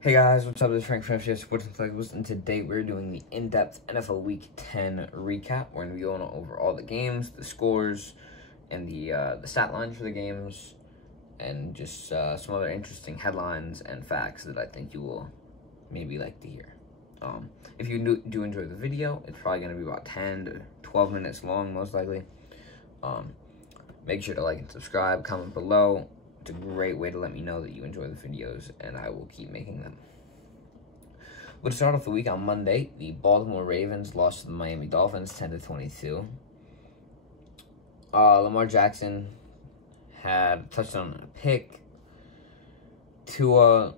Hey guys, what's up? This is Frank from FCS Sports Intellectuals, and today we're doing the in-depth NFL Week 10 recap. We're going to be going over all the games, the scores, and the stat lines for the games, and just some other interesting headlines and facts that I think you will maybe like to hear. If you do enjoy the video, it's probably going to be about 10 to 12 minutes long, most likely. Make sure to like and subscribe, comment below. It's a great way to let me know that you enjoy the videos, and I will keep making them. We'll start off the week on Monday. The Baltimore Ravens lost to the Miami Dolphins 10-22. Lamar Jackson had a touchdown and a pick. Tua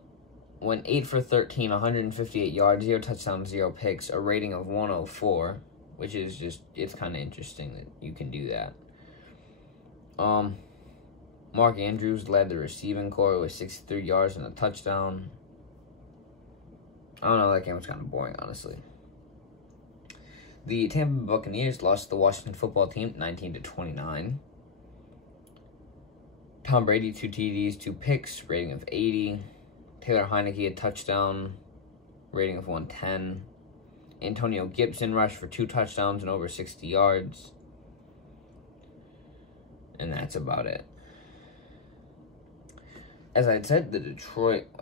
went 8 for 13, 158 yards, 0 touchdowns, 0 picks, a rating of 104, which is just, it's kind of interesting that you can do that. Mark Andrews led the receiving corps with 63 yards and a touchdown. I don't know, that game was kind of boring, honestly. The Tampa Bay Buccaneers lost to the Washington football team 19-29. Tom Brady, 2 TDs, 2 picks, rating of 80. Taylor Heineke, a touchdown, rating of 110. Antonio Gibson rushed for 2 touchdowns and over 60 yards. And that's about it. As I had said,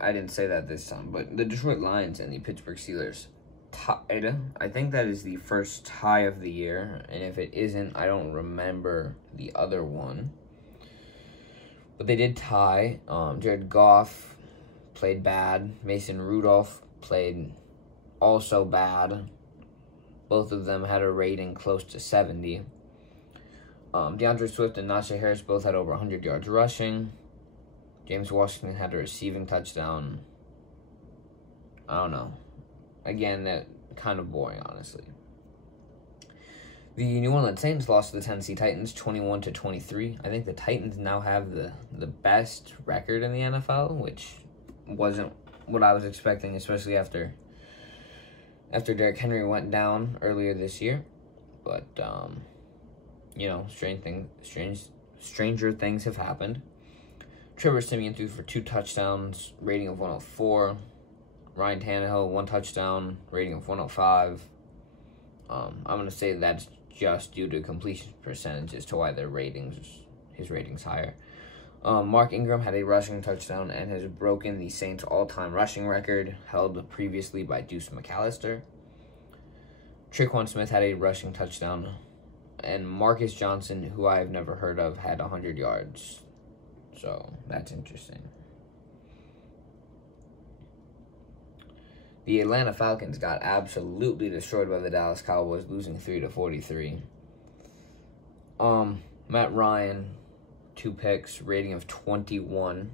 I didn't say that this time, but the Detroit Lions and the Pittsburgh Steelers tied. I think that is the first tie of the year, and if it isn't, I don't remember the other one. But they did tie. Jared Goff played bad. Mason Rudolph played also bad. Both of them had a rating close to 70. DeAndre Swift and Najee Harris both had over 100 yards rushing. James Washington had a receiving touchdown. I don't know. Again, that kind of boring, honestly. The New Orleans Saints lost to the Tennessee Titans 21-23. I think the Titans now have the best record in the NFL, which wasn't what I was expecting, especially after Derrick Henry went down earlier this year. But you know, stranger things have happened. Trevor Siemian threw for 2 touchdowns, rating of 104. Ryan Tannehill, 1 touchdown, rating of 105. I'm going to say that's just due to completion percentage as to why his rating's higher. Mark Ingram had a rushing touchdown and has broken the Saints' all-time rushing record, held previously by Deuce McAllister. Tre'Quan Smith had a rushing touchdown, and Marcus Johnson, who I've never heard of, had 100 yards. So, that's interesting. The Atlanta Falcons got absolutely destroyed by the Dallas Cowboys, losing 3-43. Matt Ryan, 2 picks, rating of 21.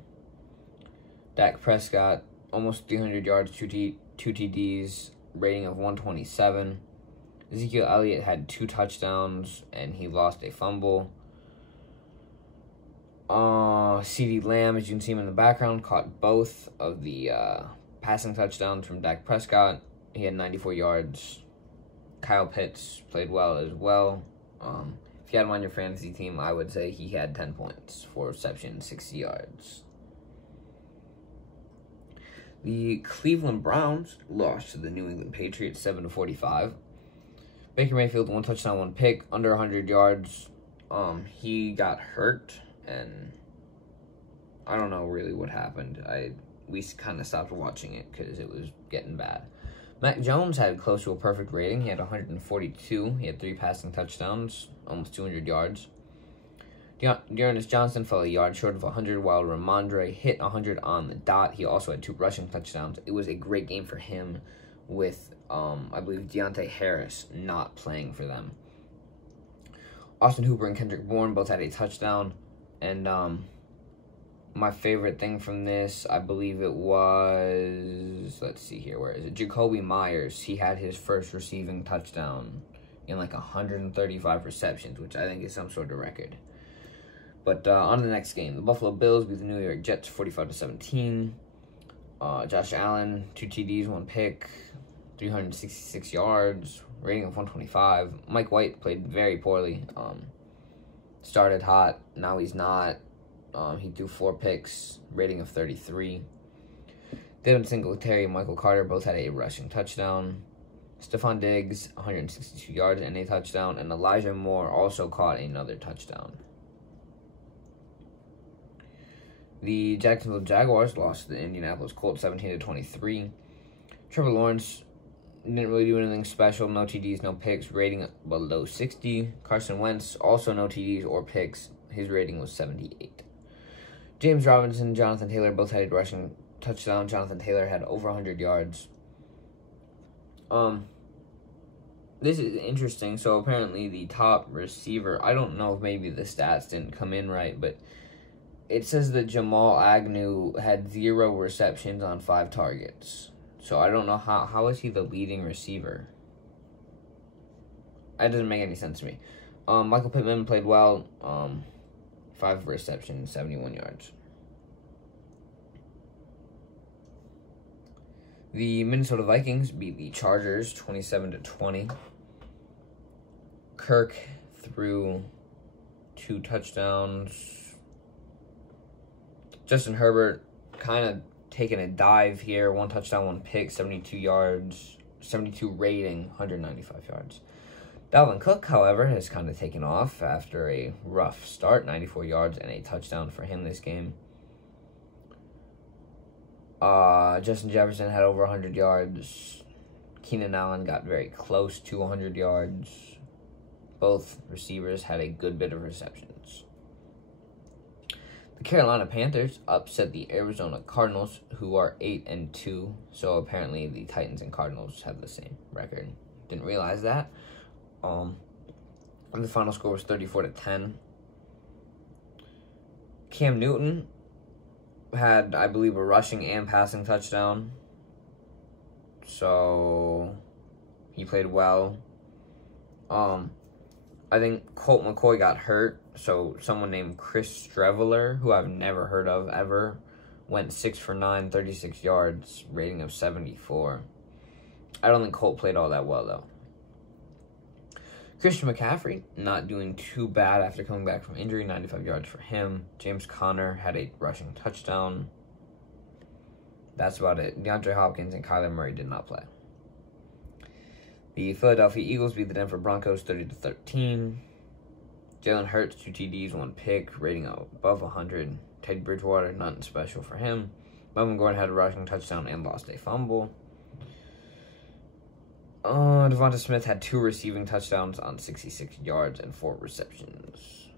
Dak Prescott, almost 300 yards, 2 TDs, rating of 127. Ezekiel Elliott had 2 touchdowns, and he lost a fumble. CeeDee Lamb, as you can see him in the background, caught both of the passing touchdowns from Dak Prescott. He had 94 yards. Kyle Pitts played well as well. If you had him on your fantasy team, I would say he had 10 points, 4 receptions, 60 yards. The Cleveland Browns lost to the New England Patriots 7-45. Baker Mayfield, 1 touchdown, 1 pick, under 100 yards. He got hurt, and I don't know really what happened. We kind of stopped watching it because it was getting bad. Mac Jones had close to a perfect rating. He had 142. He had 3 passing touchdowns, almost 200 yards. Dearness Johnson fell a yard short of 100, while Ramondre hit 100 on the dot. He also had 2 rushing touchdowns. It was a great game for him with, I believe, Deontay Harris not playing for them. Austin Hooper and Kendrick Bourne both had a touchdown. And my favorite thing from this, I believe it was, let's see here, where is it? Jacoby Myers. He had his first receiving touchdown in like 135 receptions, which I think is some sort of record. But on to the next game. The Buffalo Bills beat the New York Jets 45-17. Josh Allen, 2 TDs, 1 pick, 366 yards, rating of 125. Mike White played very poorly. Started hot, now he's not. He threw 4 picks, rating of 33. Devin Singletary and Michael Carter both had a rushing touchdown. Stephon Diggs, 162 yards and a touchdown. And Elijah Moore also caught another touchdown. The Jacksonville Jaguars lost to the Indianapolis Colts 17-23. Trevor Lawrence didn't really do anything special. No TDs, no picks. Rating below 60. Carson Wentz, also no TDs or picks. His rating was 78. James Robinson and Jonathan Taylor both had a rushing touchdown. Jonathan Taylor had over 100 yards. This is interesting. So apparently the top receiver, I don't know if maybe the stats didn't come in right, but it says that Jamal Agnew had 0 receptions on 5 targets. So I don't know how is he the leading receiver? That doesn't make any sense to me. Michael Pittman played well. 5 receptions, 71 yards. The Minnesota Vikings beat the Chargers 27-20. Kirk threw 2 touchdowns. Justin Herbert kind of taking a dive here. 1 touchdown, 1 pick, 72 yards, 72 rating, 195 yards. Dalvin Cook, however, has kind of taken off after a rough start. 94 yards and a touchdown for him this game. Justin Jefferson had over 100 yards. Keenan Allen got very close to 100 yards. Both receivers had a good bit of receptions. The Carolina Panthers upset the Arizona Cardinals, who are 8-2. So apparently the Titans and Cardinals have the same record. Didn't realize that. And the final score was 34-10. Cam Newton had, I believe, a rushing and passing touchdown. So he played well. I think Colt McCoy got hurt, so someone named Chris Streveler, who I've never heard of ever, went 6 for 9, 36 yards, rating of 74. I don't think Colt played all that well, though. Christian McCaffrey, not doing too bad after coming back from injury, 95 yards for him. James Conner had a rushing touchdown. That's about it. DeAndre Hopkins and Kyler Murray did not play. The Philadelphia Eagles beat the Denver Broncos 30-13. Jalen Hurts, 2 TDs, 1 pick, rating above 100. Teddy Bridgewater, nothing special for him. Melvin Gordon had a rushing touchdown and lost a fumble. Devonta Smith had 2 receiving touchdowns on 66 yards and 4 receptions.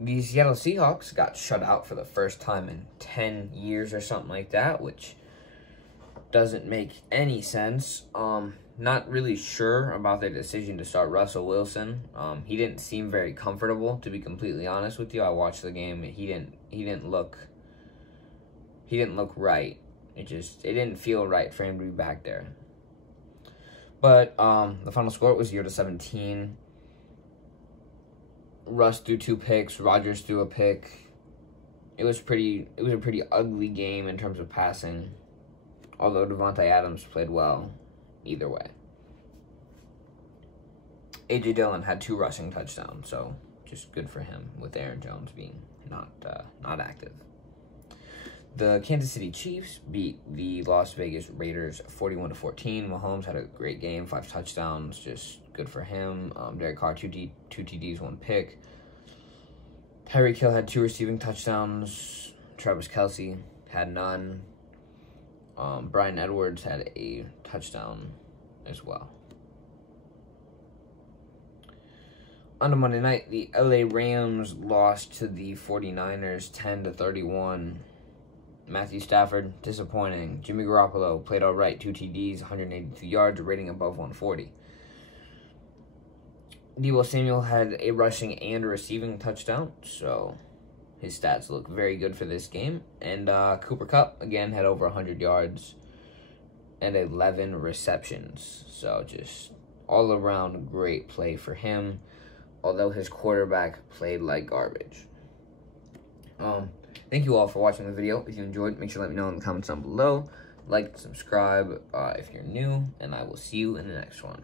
The Seattle Seahawks got shut out for the first time in 10 years or something like that, which doesn't make any sense. Not really sure about their decision to start Russell Wilson. He didn't seem very comfortable, to be completely honest with you. I watched the game. He didn't look right. It didn't feel right for him to be back there. But the final score was 0-17. Russ threw 2 picks. Rodgers threw a pick. It was a pretty ugly game in terms of passing. Although Devontae Adams played well, either way. A.J. Dillon had 2 rushing touchdowns, so just good for him with Aaron Jones being not active. The Kansas City Chiefs beat the Las Vegas Raiders 41-14. Mahomes had a great game, 5 touchdowns, just good for him. Derek Carr, 2 TDs, 1 pick. Tyreek Hill had 2 receiving touchdowns. Travis Kelce had none. Bryan Edwards had a touchdown as well. On Monday night, the LA Rams lost to the 49ers 10-31. Matthew Stafford, disappointing. Jimmy Garoppolo played all right, 2 TDs, 182 yards, rating above 140. Deebo Samuel had a rushing and a receiving touchdown, so his stats look very good for this game. And Cooper Kupp, again, had over 100 yards and 11 receptions. So just all around great play for him, although his quarterback played like garbage. Thank you all for watching the video. If you enjoyed, make sure to let me know in the comments down below. Like, subscribe if you're new, and I will see you in the next one.